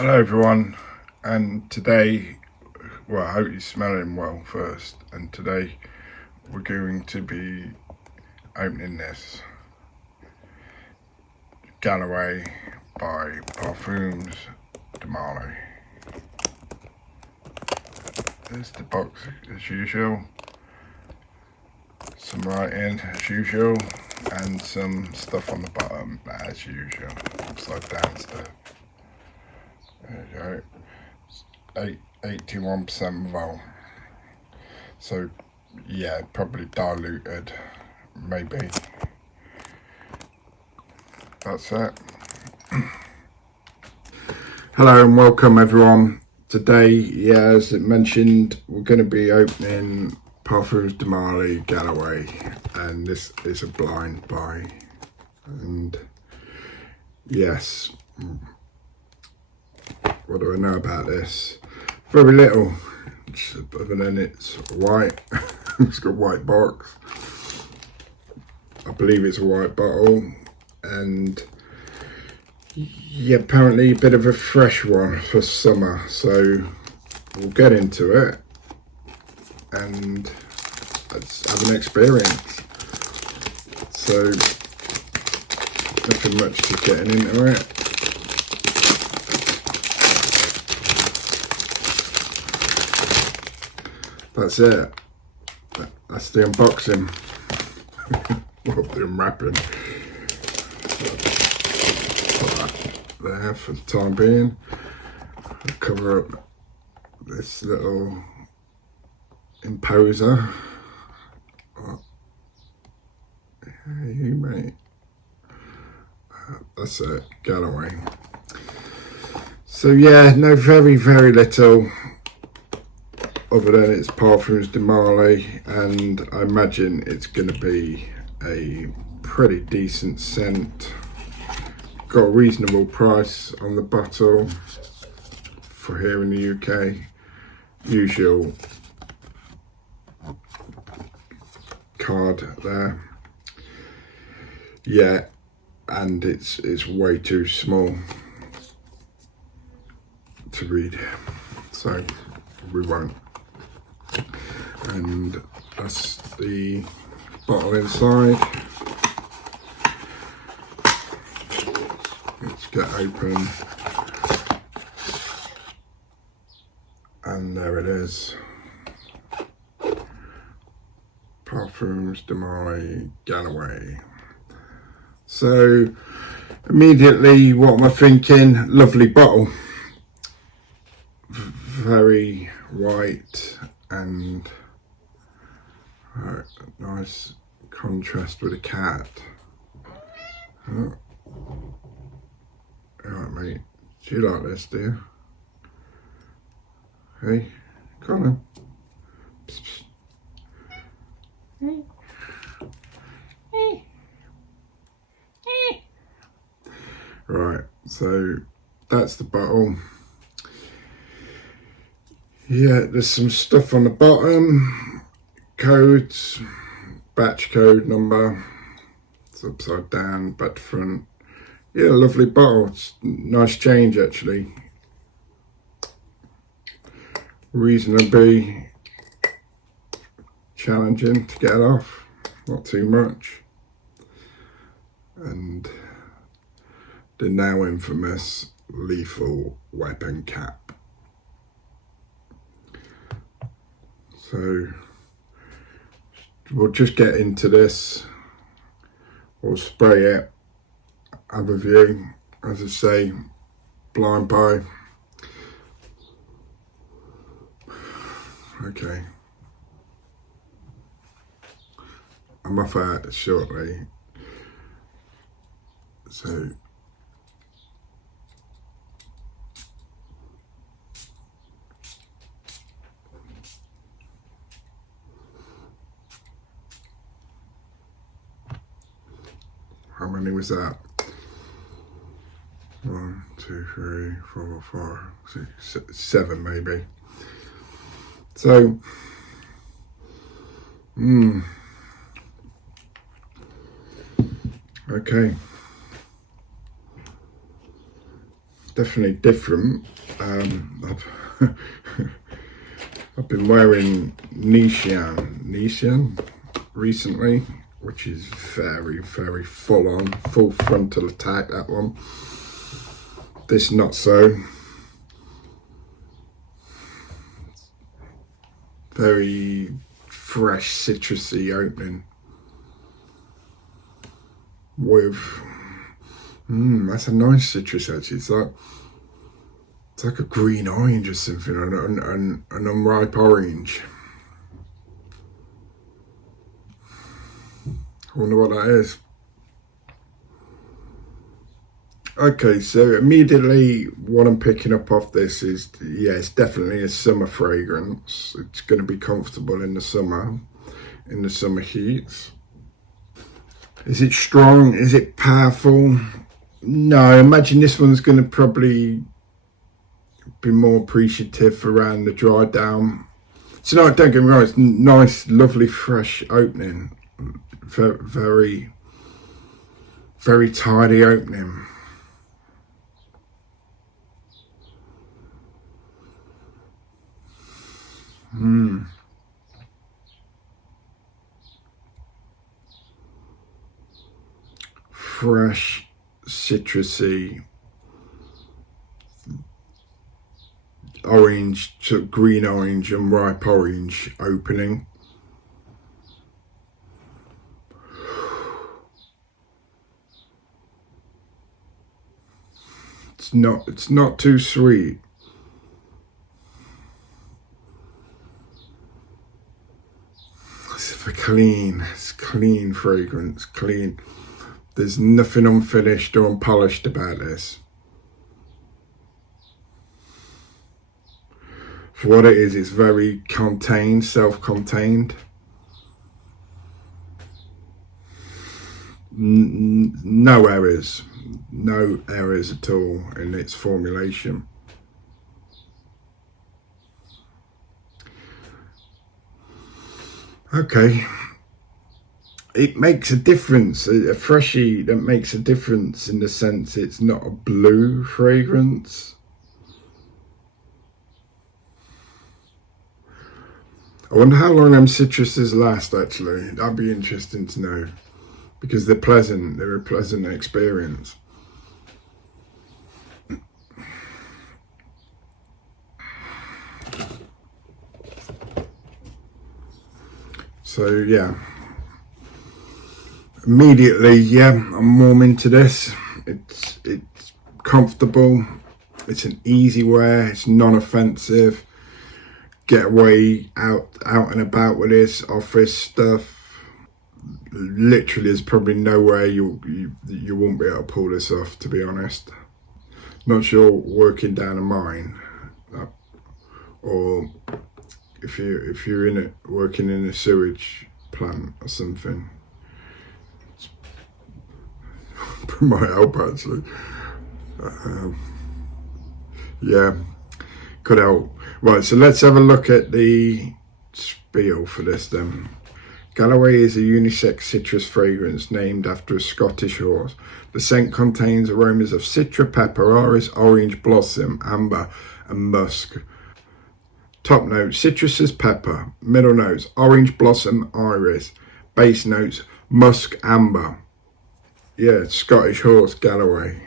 Hello everyone, and today, well, I hope you're smelling well first, and today we're going to be opening this Galloway by Parfums de Marly. There's the box as usual, some writing as usual, and some stuff on the bottom as usual, upside down stuff. There you go. 81% vol. So yeah, probably diluted, maybe. That's it. Hello and welcome everyone. Today, yeah, as it mentioned, we're going to be opening Parfums de Marly Galloway, and this is a blind buy. And yes, what do I know about this? Very little, other than it's white. It's got a white box. I believe it's a white bottle, and yeah, apparently a bit of a fresh one for summer. So we'll get into it and let's have an experience. So nothing much to getting into it. That's it. That's the unboxing. Well, the unwrapping. Put that there for the time being. I'll cover up this little imposer. Oh, hey, you mate. That's it, Galloway. So yeah, no, very little. Other than it's Parfums de Marly, and I imagine it's going to be a pretty decent scent. Got a reasonable price on the bottle for here in the UK. Usual card there. Yeah, and it's way too small to read, so we won't. And that's the bottle inside. Let's get open, and there it is. Parfums de Marly Galloway. So immediately, what am I thinking? Lovely bottle, very white and nice contrast with a cat. Oh. Alright mate, do you like this, do you? Hey, come on. Psst, psst. Right, so that's the bottle. Yeah, there's some stuff on the bottom. Codes, batch code number. It's upside down, back to front. Yeah, lovely bottle. It's nice change actually. Reasonably challenging to get off, not too much. And the now infamous lethal weapon cap. So we'll just get into this. We'll spray it, have a view, as I say, blind buy. Okay. I'm off out shortly. So how many was that? 1, 2, 3, 4, 5, 6, 7 maybe. So okay. definitely different. I've been wearing Nissan recently, which is very full on, full frontal attack, that one. This not so. Very fresh citrusy opening with that's a nice citrus actually. It's like a green orange or something, an unripe orange. I wonder what that is. Okay, so immediately what I'm picking up off this is, yeah, it's definitely a summer fragrance. It's going to be comfortable in the summer heats. Is it strong? Is it powerful? No, I imagine this one's going to probably be more appreciative around the Drydown. So no, don't get me wrong, it's nice, lovely, fresh opening. Very tidy opening. Fresh, citrusy, orange to green orange and ripe orange opening. It's not too sweet. It's clean fragrance, clean. There's nothing unfinished or unpolished about this. For what it is, it's very contained, self-contained. No errors at all in its formulation. Okay, it makes a difference. A freshie that makes a difference in the sense it's not a blue fragrance. I wonder how long them citruses last actually. That'd be interesting to know, because they're pleasant, they're a pleasant experience. So yeah, immediately, yeah, I'm warm into this. It's comfortable, it's an easy wear, it's non-offensive. Get away out and about with this, office stuff. Literally, there's probably nowhere you won't be able to pull this off, to be honest. Not sure working down a mine, or if you're in it working in a sewage plant or something. Might help actually. Yeah, could help. Right, so let's have a look at the spiel for this then. Galloway is a unisex citrus fragrance named after a Scottish horse. The scent contains aromas of citra, pepper, iris, orange blossom, amber, and musk. Top notes: citrus, pepper. Middle notes: orange blossom, iris. Base notes: musk, amber. Yeah, Scottish horse, Galloway.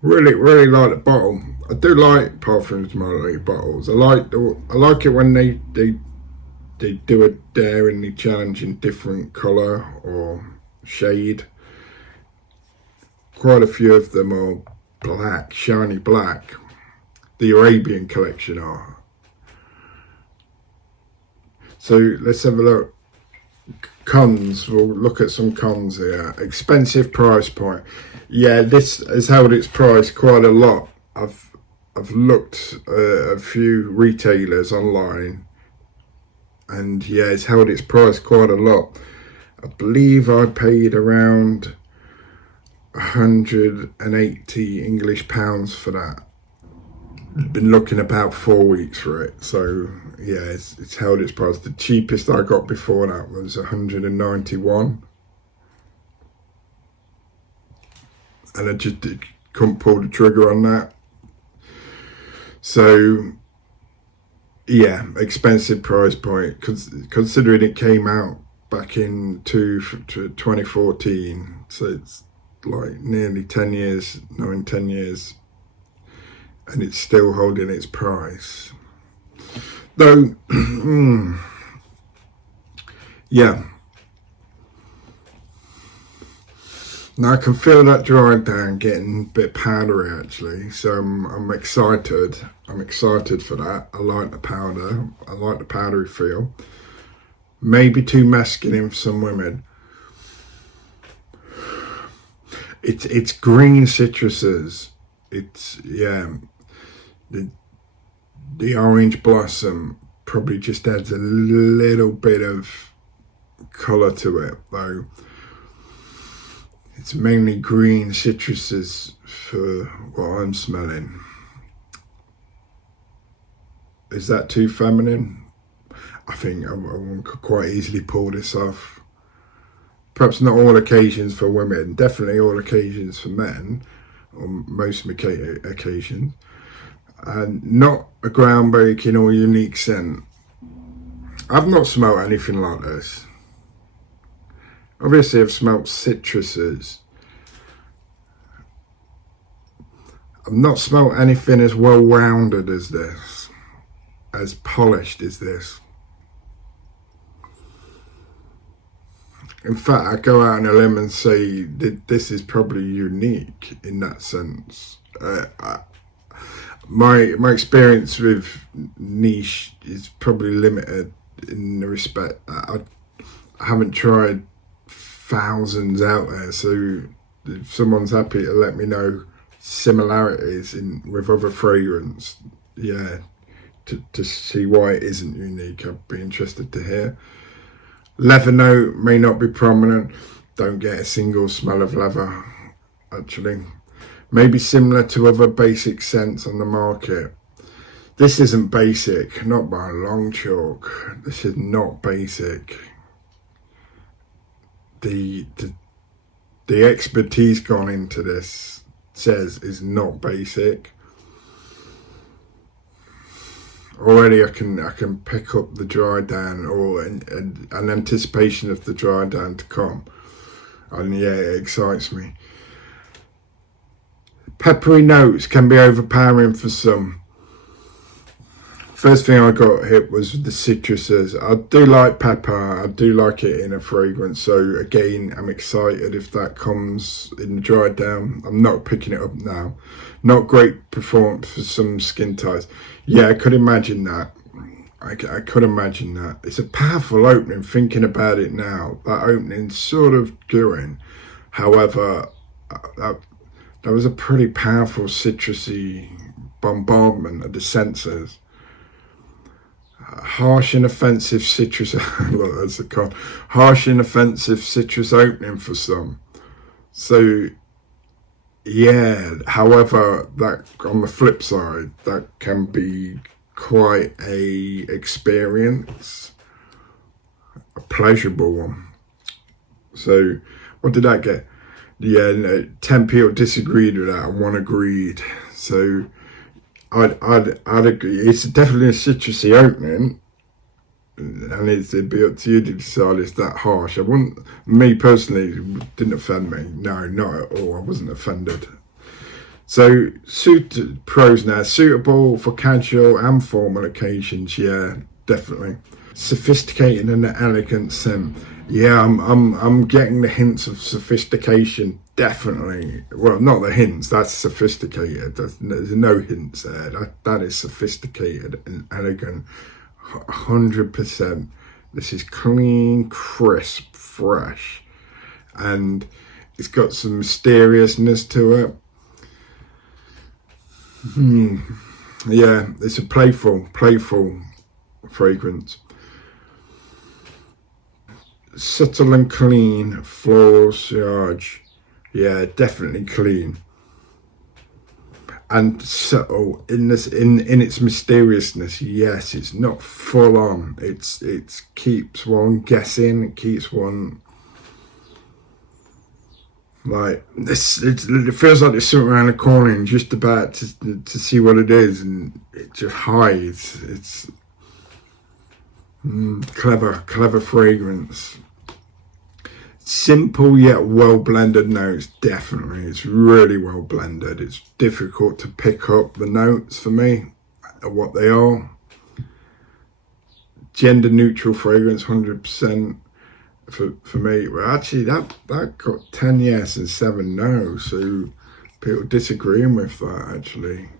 Really like the bottle. I do like Parfums de Marly bottles. I like it when they do a daringly challenging different colour or shade. Quite a few of them are black, shiny black. The Arabian collection are. So let's have a look. Cons, we'll look at some cons here. Expensive price point. Yeah, this has held its price quite a lot. I've looked at a few retailers online, and yeah, it's held its price quite a lot. I believe I paid around 180 English pounds for that. Been looking about 4 weeks for it, so yeah, it's held its price. The cheapest I got before that was 191, and I just couldn't pull the trigger on that. So yeah, expensive price point, considering it came out back in 2014, so it's like nearly 10 years, 9-10 years, and it's still holding its price. Though, yeah. Now I can feel that Drydown getting a bit powdery actually, so I'm excited. I'm excited for that. I like the powder. I like the powdery feel. Maybe too masculine for some women. It's green citruses. It's, yeah, the orange blossom probably just adds a little bit of colour to it though. It's mainly green citruses for what I'm smelling. Is that too feminine? I think I could quite easily pull this off. Perhaps not all occasions for women, definitely all occasions for men, or most occasions. And not a groundbreaking or unique scent. I've not smelled anything like this. Obviously I've smelled citruses. I've not smelled anything as well-rounded as this, as polished as this. In fact, I go out on a limb and say that this is probably unique in that sense. My experience with niche is probably limited in the respect that I haven't tried thousands out there, so if someone's happy to let me know similarities with other fragrance, yeah, to see why it isn't unique, I'd be interested to hear. Leather note may not be prominent. Don't get a single smell of leather actually. Maybe similar to other basic scents on the market. This isn't basic, not by a long chalk. This is not basic. The expertise gone into this says is not basic. Already I can pick up the Drydown, or an anticipation of the Drydown to come, and yeah, it excites me. Peppery notes can be overpowering for some. First thing I got hit was the citruses. I do like pepper, I do like it in a fragrance, so again I'm excited if that comes in the Drydown. I'm not picking it up now. Not great performance for some skin types. Yeah, I could imagine that. I could imagine that. It's a powerful opening thinking about it now. That opening's sort of going. However, that was a pretty powerful citrusy bombardment of the senses. Harsh and offensive citrus. Look, that's a con. Harsh and offensive citrus opening for some. So yeah, however, that on the flip side, that can be quite a experience, a pleasurable one. So what did I get? Yeah, no, 10 people disagreed with that and 1 agreed. So I'd agree. It's definitely a citrusy opening, and it'd be up to you to decide it's that harsh. I wouldn't, me personally, it didn't offend me. No, not at all. I wasn't offended. So pros now, suitable for casual and formal occasions. Yeah, definitely. Sophisticated and elegant scent. Yeah, I'm getting the hints of sophistication. Definitely. Well, not the hints. That's sophisticated. There's no hints there. That is sophisticated and elegant. 100%. This is clean, crisp, fresh, and it's got some mysteriousness to it. Yeah, it's a playful fragrance. Subtle and clean floral sillage. Yeah, definitely clean. And subtle in its mysteriousness. Yes, it's not full on. It keeps one guessing. It keeps one Like this, it feels like there's something around the corner and just about to see what it is, and it just hides. It's clever fragrance. Simple yet well blended notes. Definitely, it's really well blended. It's difficult to pick up the notes for me, what they are. Gender neutral fragrance, 100%. For me, well, actually that got 10 yes and 7 no, so people disagreeing with that. Actually,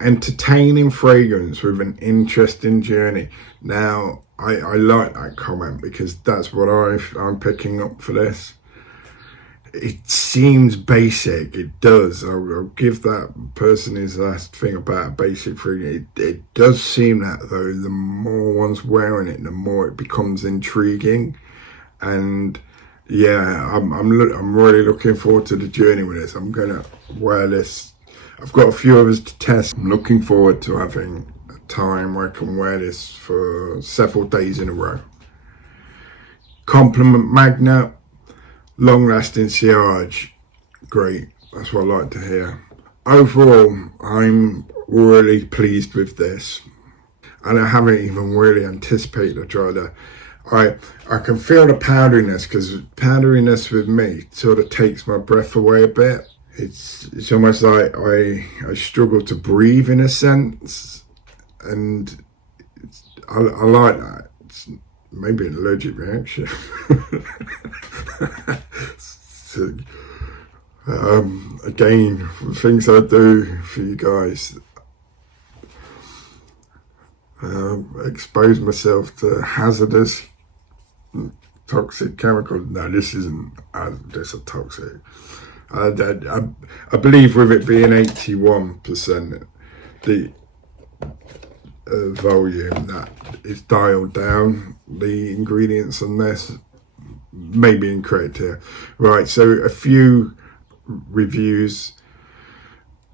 entertaining fragrance with an interesting journey. Now I like that comment because that's what I'm picking up for this. It seems basic, it does. I'll give that person his last thing about basic fragrance. It does seem that though, the more one's wearing it, the more it becomes intriguing. And yeah, I'm really looking forward to the journey with this. I'm gonna wear this. I've got a few others to test. I'm looking forward to having a time where I can wear this for several days in a row. Compliment Magnet, long lasting sillage. Great, that's what I like to hear. Overall, I'm really pleased with this. And I haven't even really anticipated the Drydown. I can feel the powderiness, because powderiness with me sort of takes my breath away a bit. It's almost like I struggle to breathe in a sense, and I like that. It's maybe an allergic reaction. So, again, things I do for you guys. Expose myself to hazardous toxic chemicals. No, this isn't this a toxic. I believe with it being 81% the volume, that is dialed down the ingredients on this. Maybe incorrect here. Right, so a few reviews.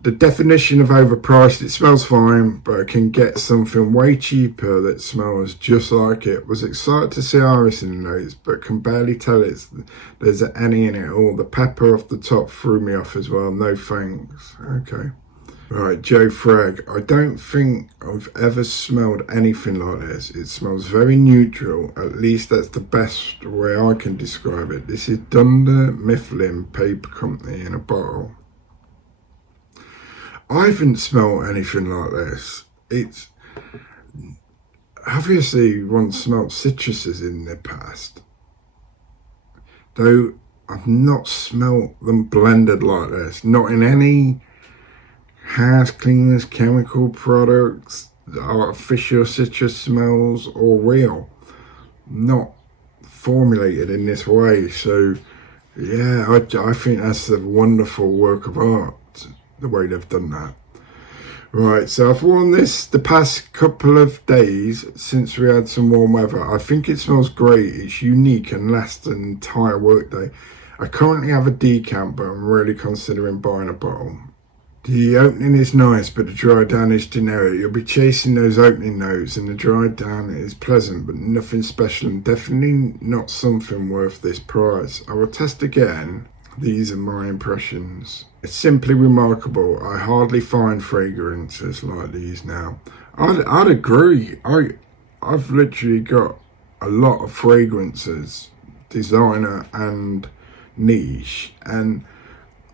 The definition of overpriced, it smells fine, but I can get something way cheaper that smells just like it. Was excited to see iris in the notes, but can barely tell there's any in it all. The pepper off the top threw me off as well. No thanks. Okay. Right, Joe Frag. I don't think I've ever smelled anything like this. It smells very neutral. At least that's the best way I can describe it. This is Dunder Mifflin Paper Company in a bottle. I haven't smelled anything like this. It's obviously one smelled citruses in the past, though I've not smelled them blended like this. Not in any house cleaners, chemical products, artificial citrus smells, or real. Not formulated in this way. So yeah, I think that's a wonderful work of art, the way they've done that. Right, so I've worn this the past couple of days since we had some warm weather. I think it smells great. It's unique and lasts an entire workday. I currently have a decant, but I'm really considering buying a bottle. The opening is nice, but the Drydown is generic. You'll be chasing those opening notes, and the Drydown is pleasant, but nothing special, and definitely not something worth this price. I will test again. These are my impressions. It's simply remarkable. I hardly find fragrances like these now. I'd agree. I've literally got a lot of fragrances, designer and niche, and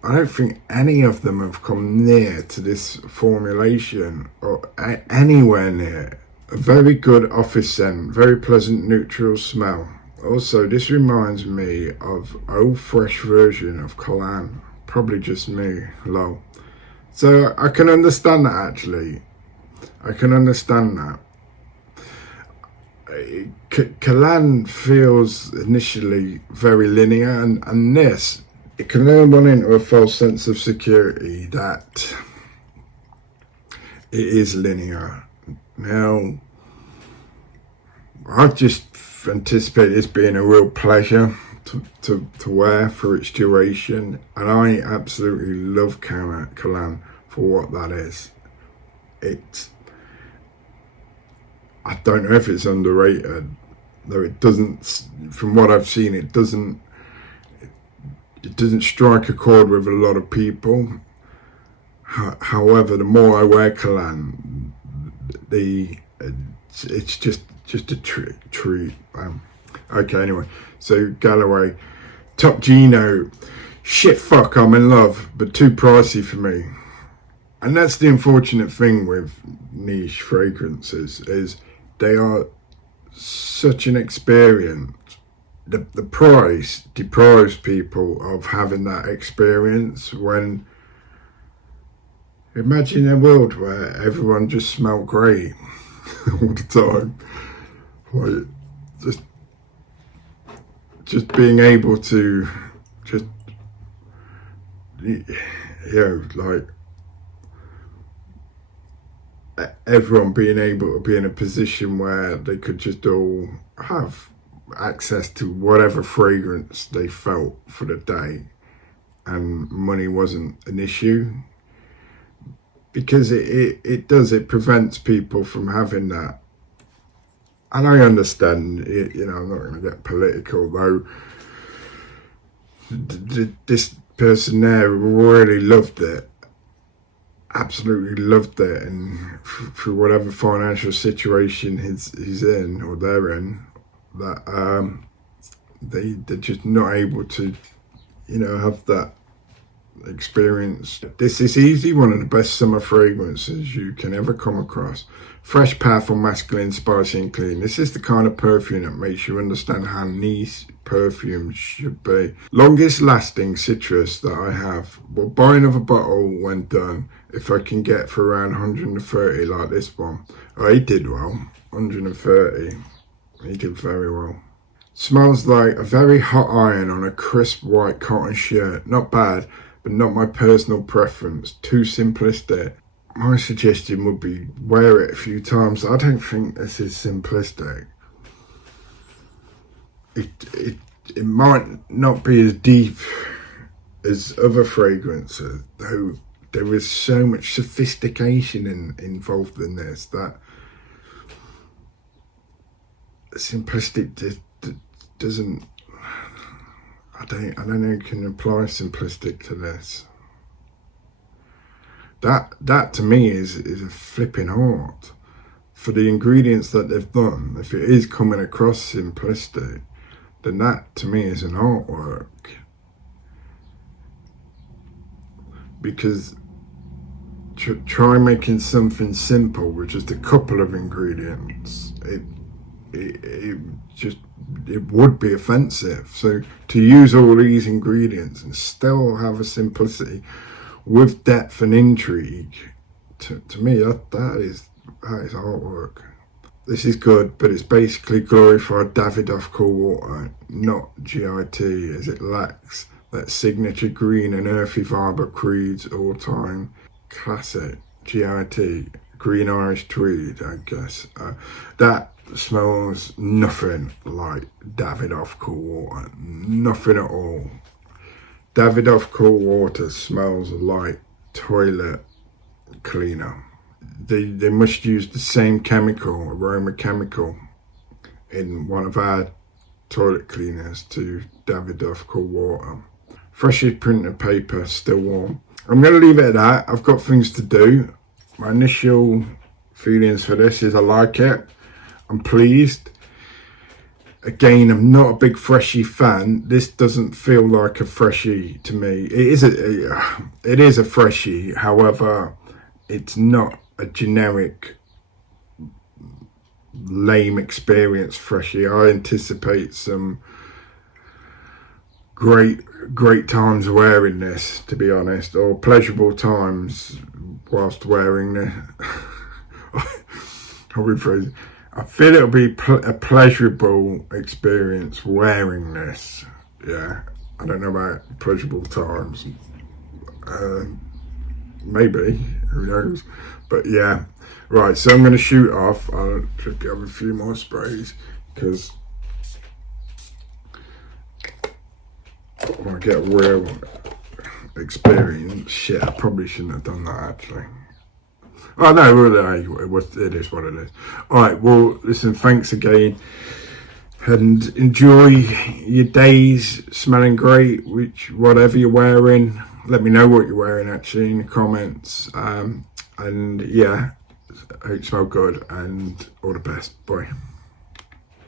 I don't think any of them have come near to this formulation, or anywhere near. A very good office scent, very pleasant neutral smell. Also, this reminds me of old fresh version of Calan. Probably just me, lol. So I can understand that, actually. I can understand that. Calan feels initially very linear, and this, it can lead one into a false sense of security that it is linear. Now, I just anticipate this being a real pleasure to wear for its duration, and I absolutely love Calan for what that is. I don't know if it's underrated, though it doesn't, from what I've seen, it doesn't it doesn't strike a chord with a lot of people. However, the more I wear cologne, it's just a treat. Okay, anyway, so Galloway, Top Gino, shit fuck, I'm in love, but too pricey for me. And that's the unfortunate thing with niche fragrances, is they are such an experience. The price deprives people of having that experience. When imagine a world where everyone just smelled great all the time, like just being able to just, you know, like everyone being able to be in a position where they could just all have access to whatever fragrance they felt for the day, and money wasn't an issue, because it prevents people from having that. And I understand it, you know, I'm not going to get political, though. This person there really loved it, absolutely loved it, and through whatever financial situation he's in, or they're in, that they're just not able to, you know, have that experience. This is easily one of the best summer fragrances you can ever come across. Fresh, powerful, masculine, spicy and clean. This is the kind of perfume that makes you understand how niche perfume should be. Longest lasting citrus that I have. We'll buy another bottle when done, if I can get for around 130 like this one. Oh, he did well. 130. He did very well. Smells like a very hot iron on a crisp white cotton shirt. Not bad, but not my personal preference. Too simplistic. My suggestion would be wear it a few times. I don't think this is simplistic. It might not be as deep as other fragrances, though there is so much sophistication involved in this that simplistic doesn't. I don't know if you can apply simplistic to this. That to me is a flipping art. For the ingredients that they've done, if it is coming across simplistic, then that to me is an artwork. Because try making something simple with just a couple of ingredients, it would be offensive. So to use all these ingredients and still have a simplicity with depth and intrigue, to me that is artwork. This is good, but it's basically glorified Davidoff cool water, not GIT, as it lacks that signature green and earthy vibe of Creed's all-time classic GIT, Green Irish Tweed, I guess. That smells nothing like Davidoff cool water, nothing at all. Davidoff cool water smells like toilet cleaner. They must use the same aroma chemical in one of our toilet cleaners to Davidoff cool water. Freshly printed paper, still warm. I'm going to leave it at that. I've got things to do. My initial feelings for this is I like it. I'm pleased. Again, I'm not a big Freshie fan. This doesn't feel like a Freshie to me. It is a Freshie. However, it's not a generic lame experience Freshie. I anticipate some great times wearing this, to be honest, or pleasurable times whilst wearing it. I'll rephrase it. I feel it'll be a pleasurable experience wearing this. Yeah, I don't know about pleasurable times. Maybe, who knows? But yeah, right. So I'm going to shoot off. I'll just have a few more sprays because I want to get real experience. Shit, I probably shouldn't have done that actually. Oh no, well, it is what it is. Alright, well listen, thanks again. and enjoy your days smelling great, whatever you're wearing. Let me know what you're wearing actually in the comments. And yeah, I hope you smell good, and all the best. Bye.